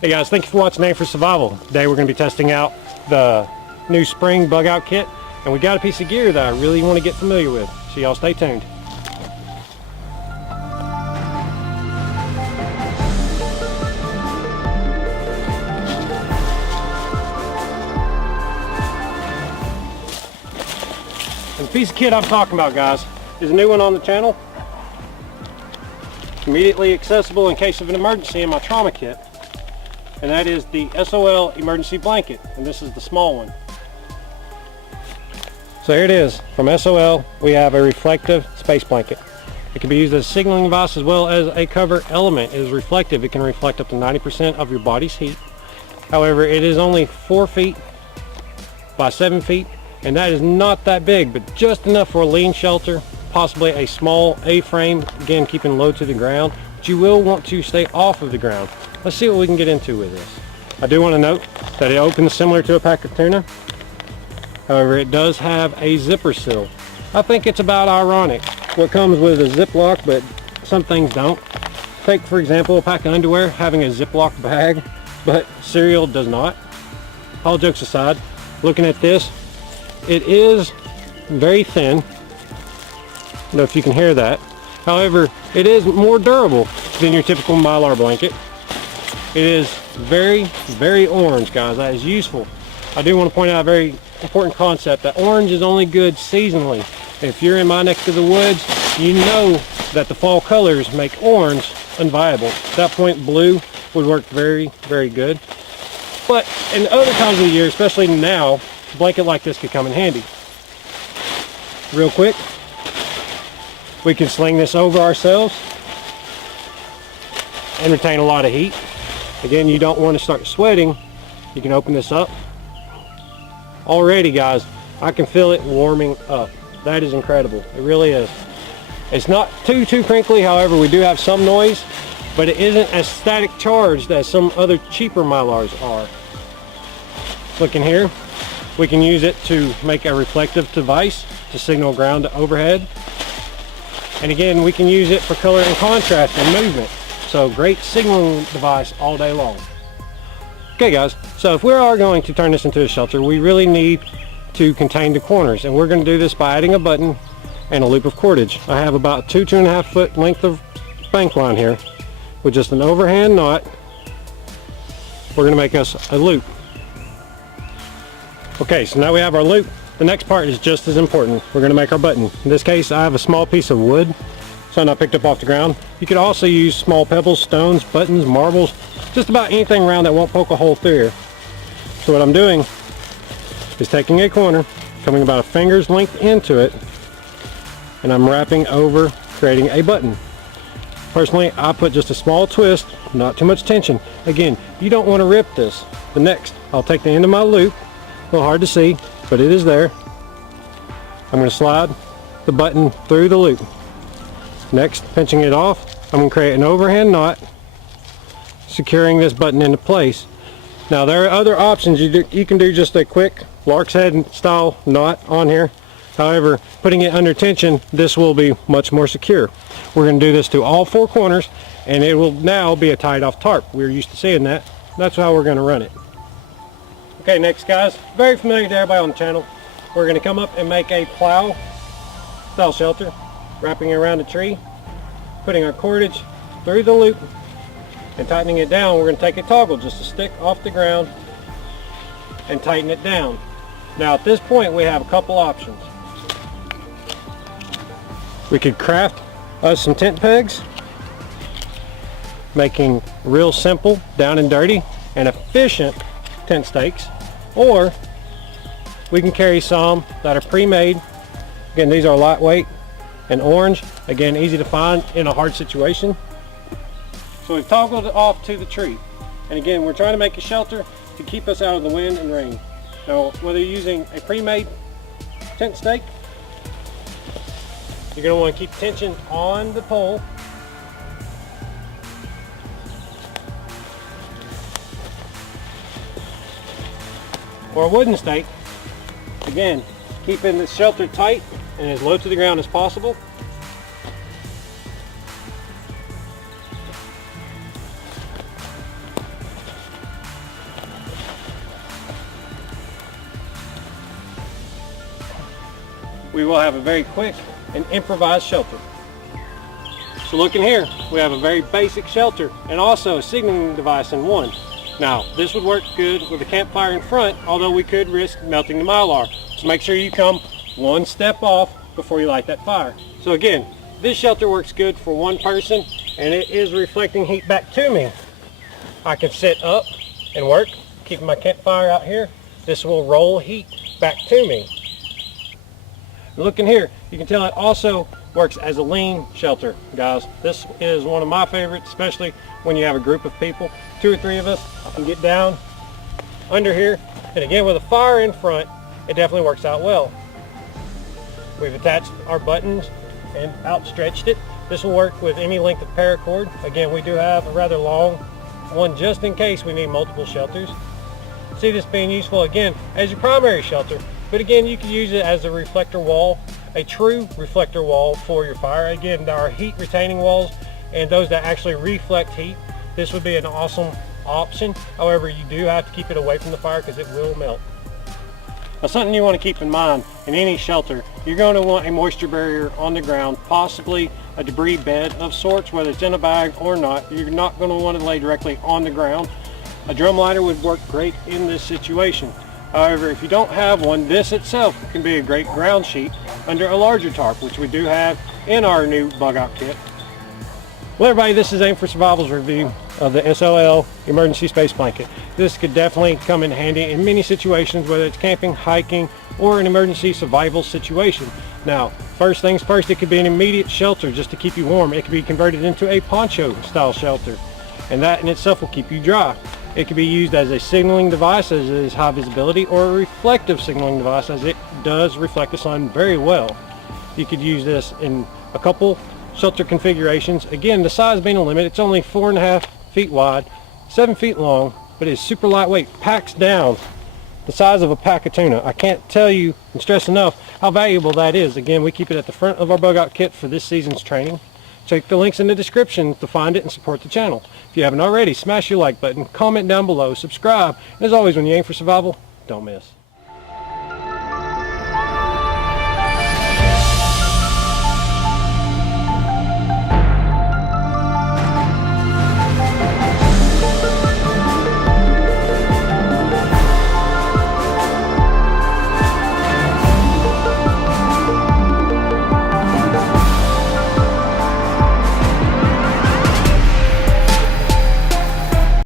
Hey guys, thank you for watching Aim for Survival. Today we're going to be testing out the new spring bug out kit, and we got a piece of gear that I really want to get familiar with, so y'all stay tuned. And the piece of kit I'm talking about, guys, is a new one on the channel. Immediately accessible in case of an emergency in my trauma kit. And that is the SOL emergency blanket, and this is the small one. So here it is from SOL. We have a reflective space blanket. It can be used as a signaling device as well as a cover element. It is reflective. It can reflect up to 90% of your body's heat. However, it is only 4 feet by 7 feet, and that is not that big, but just enough for a lean shelter, possibly a small A-frame, again keeping low to the ground, but you will want to stay off of the ground. Let's see what we can get into with this. I do want to note that it opens similar to a pack of tuna. However, it does have a zipper seal. I think it's about ironic what comes with a Ziploc, but some things don't. Take, for example, a pack of underwear having a Ziploc bag, but cereal does not. All jokes aside, looking at this, it is very thin. I don't know if you can hear that. However, it is more durable than your typical Mylar blanket. It is very, very orange, guys. That is useful. I do want to point out a very important concept, that orange is only good seasonally. If you're in my neck of the woods, you know that the fall colors make orange unviable. At that point, blue would work very, very good. But in other times of the year, especially now, a blanket like this could come in handy. Real quick, we can sling this over ourselves and retain a lot of heat. Again, you don't want to start sweating. You can open this up. Already, guys, I can feel it warming up. That is incredible. It really is. It's not too crinkly. However, we do have some noise, but it isn't as static charged as some other cheaper Mylars are. Looking here, we can use it to make a reflective device to signal ground to overhead. And again, we can use it for color and contrast and movement. So great signaling device all day long. Okay guys, so if we are going to turn this into a shelter, we really need to contain the corners, and we're going to do this by adding a button and a loop of cordage. I have about 2.5 foot length of bank line here with just an overhand knot. We're going to make us a loop. Okay, so now we have our loop. The next part is just as important. We're going to make our button. In this case, I have a small piece of wood, something I picked up off the ground. You could also use small pebbles, stones, buttons, marbles, just about anything around that won't poke a hole through here. So what I'm doing is taking a corner, coming about a finger's length into it, and I'm wrapping over, creating a button. Personally, I put just a small twist, not too much tension. Again, you don't want to rip this. The next, I'll take the end of my loop, a little hard to see, but it is there. I'm going to slide the button through the loop. Next, pinching it off, I'm going to create an overhand knot, securing this button into place. Now there are other options. You can do just a quick lark's head style knot on here. However, putting it under tension, this will be much more secure. We're going to do this to all 4 corners, and it will now be a tied off tarp. We're used to seeing that. That's how we're going to run it. Okay, next guys, very familiar to everybody on the channel. We're going to come up and make a plow style shelter, wrapping around a tree, putting our cordage through the loop, and tightening it down. We're going to take a toggle just to stick off the ground and tighten it down. Now at this point we have a couple options. We could craft us some tent pegs, making real simple, down and dirty, and efficient tent stakes, or we can carry some that are pre-made. Again, these are lightweight and orange, again easy to find in a hard situation. So we've toggled it off to the tree, and again we're trying to make a shelter to keep us out of the wind and rain. Now whether you're using a pre-made tent stake, you're going to want to keep tension on the pole, or a wooden stake, again keeping the shelter tight and as low to the ground as possible. we will have a very quick and improvised shelter. So looking here, we have a very basic shelter and also a signaling device in one. Now, this would work good with a campfire in front, although we could risk melting the Mylar. So make sure you come one step off before you light that fire. So again, this shelter works good for one person, and it is reflecting heat back to me. I can sit up and work, keeping my campfire out here. This will roll heat back to me. Looking here, you can tell it also works as a lean shelter, guys. This is one of my favorites, especially when you have a group of people, 2 or 3 of us. I can get down under here, and again with a fire in front, it definitely works out well. We've attached our buttons and outstretched it. This will work with any length of paracord. Again, we do have a rather long one just in case we need multiple shelters. See this being useful again as your primary shelter, but again you can use it as a reflector wall, a true reflector wall for your fire. Again, there are heat retaining walls and those that actually reflect heat. This would be an awesome option. However, you do have to keep it away from the fire because it will melt. Now, something you want to keep in mind in any shelter, you're going to want a moisture barrier on the ground, possibly a debris bed of sorts, whether it's in a bag or not. You're not going to want to lay directly on the ground. A drum lighter would work great in this situation. However, if you don't have one, this itself can be a great ground sheet under a larger tarp, which we do have in our new bug out kit. Well everybody, this is Aim for Survival's review of the SOL emergency space blanket. This could definitely come in handy in many situations, whether it's camping, hiking, or an emergency survival situation. Now, first things first, it could be an immediate shelter just to keep you warm. It could be converted into a poncho style shelter, and that in itself will keep you dry. It can be used as a signaling device as it is high visibility, or a reflective signaling device as it does reflect the sun very well. You could use this in a couple shelter configurations. Again, the size being a limit, it's only 4.5 feet wide, 7 feet long, but it's super lightweight, packs down the size of a pack of tuna. I can't tell you and stress enough how valuable that is. Again, we keep it at the front of our bug out kit for this season's training. Check the links in the description to find it and support the channel. If you haven't already, smash your like button, comment down below, subscribe, and as always, when you aim for survival, don't miss.